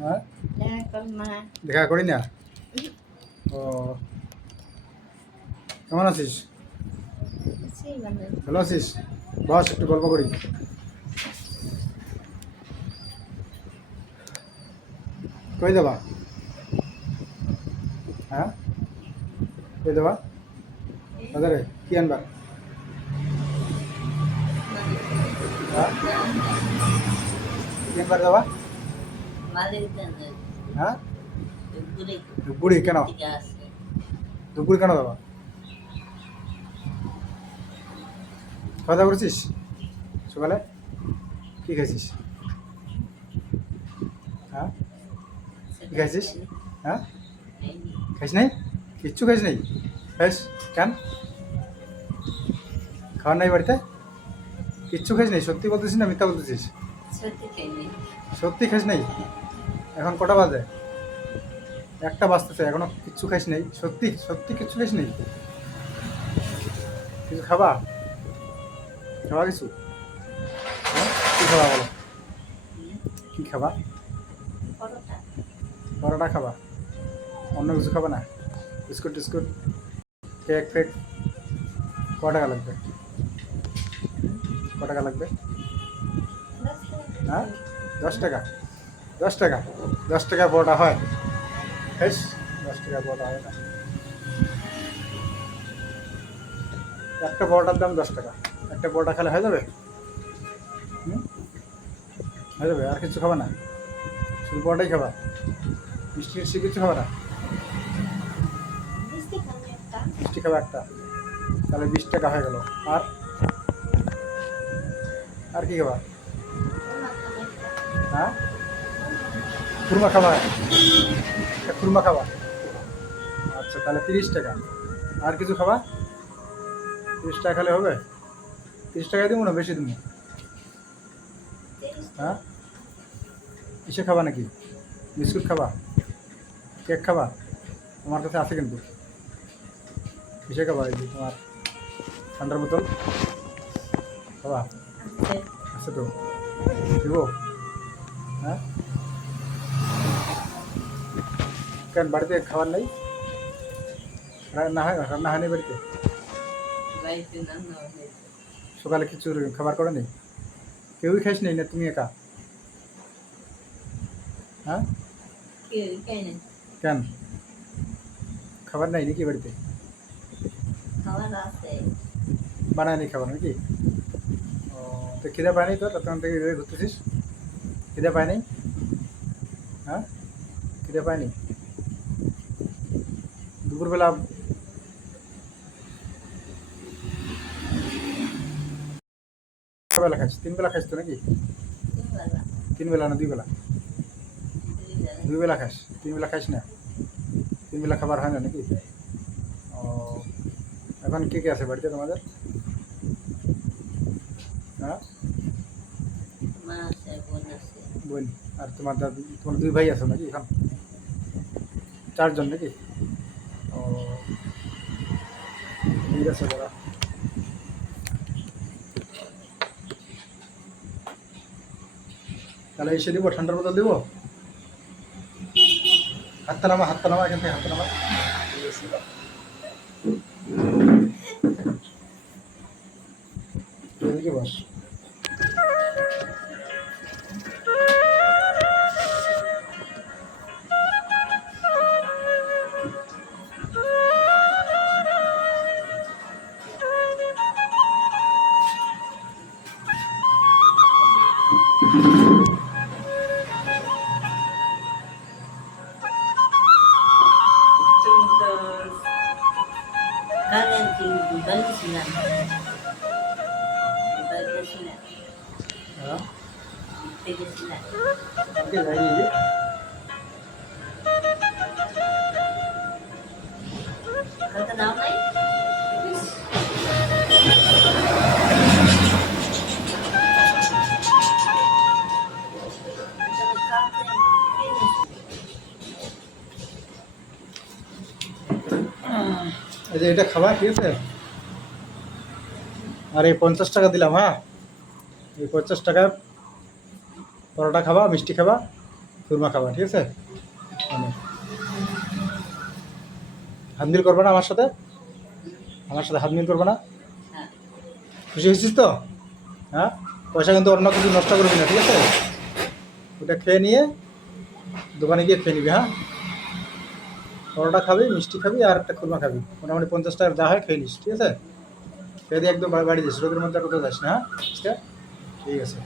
হ্যাঁ, দেখা করি না। ও, কেমন আছিস? ভালো আছিস? বস, একটু গল্প করি। কই দেবা? হ্যাঁ, কই দেবা? বাজারে কি আনবা? হ্যাঁ, কি আনবার দেবা? হ্যাঁ, ধূপগুড়ি কেন? ধূপগুড়ি কেন দেবা? খাওয়া দাওয়া করছিস সকালে? কি খাইছিস? হ্যাঁ, কি খাইছিস? হ্যাঁ, খাইস নাই? কিচ্ছু খাইস নাই? খাইস কেন? খাওয়ার নাই বাড়িতে? কিচ্ছু খাইস নাই? সত্যি বলতেছিস না মিথ্যা বলতেছিস? সত্যি খাইস নাই? এখন কটা বাজে? একটা বাজতেছে, এখনো কিচ্ছু খাইস নাই? সত্যি সত্যি কিচ্ছু খাইস নাই? কিছু খাবা? খাবা কিছু? হ্যাঁ, কি খাবা বলো? কি খাবা? পরোটা খাবা? অন্য কিছু খাবা না? বিস্কুট টিস্কুট, কেক ফেক? ক টাকা লাগবে? ক টাকা লাগবে? হ্যাঁ, 10 টাকা? 10 টাকা? 10 টাকা পরোটা হয়? খাইস? 10 টাকা পরোটা হয় না। একটা পরোটার দাম 10 টাকা। একটা পরোটা খেলে হয়ে যাবে? হুম, হয়ে যাবে? আর কিছু খাবা না? শুধু পরোটাই খাবা? মিষ্টি মিষ্টি কিছু খাবা না? মিষ্টি খাবা একটা, তাহলে 20 টাকা হয়ে গেল। আর আর কি খাবা? হ্যাঁ, খুরমা খাবা? একটা খুরমা খাবা? আচ্ছা, তাহলে 30 টাকা। আর কিছু খাবা? 30 টাকা খেলে হবে? 30 টাকা দিব না বেশি দিব? হ্যাঁ, কিসে খাবা নাকি? বিস্কুট খাবা? কেক খাবা? আমার কাছে আছে কিন্তু। কিসে খাবা? এই যে তোমার ঠান্ডার বোতল খাবা? আছে তো, দিব? হ্যাঁ, কেন বাড়িতে খাবার নেই? রান্না হয়? রান্না হয়নি বাড়িতে? সকালে কিছু খাবার করে নেই? কেউই খাইস নেই না তুমি একা? হ্যাঁ, কেন? খাবার নাই নাকি বাড়িতে? বানায় নি খাবার নাকি? ও, তো খিদে পায়নি তো তখন থেকে এভাবে ঘুরতেছিস? খিদে পায়নি? হ্যাঁ, খিদে পায়নি? দুপুরবেলা বেলা খাইস? 3 বেলা খাইস তো নাকি? 3 বেলা না 2 বেলা? 2 বেলা খাস? 3 বেলা খাইস না? 3 বেলা খাবার হয় না নাকি? ও, এখন কে কে আছে বাড়িতে তোমাদের? হ্যাঁ, বোন আর তোমার দাদু, তোমার 2 ভাই আছো নাকি এখন? 4 জন নাকি? ও, ঠিক আছে দাদা। তাহলে এসে দিব? ঠান্ডার বোতল দিব? হাতটা নামা, হাতটা নামা, এখান থেকে হাতটা নামা। এদিকে বস। Kalian tinggi balik silang, balik silang, হ্যাঁ, balik silang. ওকে যাইনি যে। Kata damai, এই যে এটা খাবা, ঠিক আছে? আর এই 50 টাকা দিলাম, হ্যাঁ? এই 50 টাকা পরোটা খাবা, মিষ্টি খাবা, খুরমা খাবা, ঠিক আছে? মানে হাত মিল করবে না আমার সাথে? আমার সাথে হাত মিল করবে না? হ্যাঁ খুশি হয়েছিস তো? হ্যাঁ, পয়সা কিন্তু অন্য কিছু নষ্ট করবি না, ঠিক আছে? ওটা খেয়ে নিয়ে দোকানে গিয়ে খেয়ে নিবি, হ্যাঁ? পরোটা খাবি, মিষ্টি খাবি আর একটা খুরমা খাবি, মোটামুটি 50 টাকার যা হয় খেয়ে নিস, ঠিক আছে? খেয়ে দিয়ে একদম বাড়ি যাস, রোদের মধ্যে আর কোথাও যাস না, হ্যাঁ? আজকে ঠিক আছে।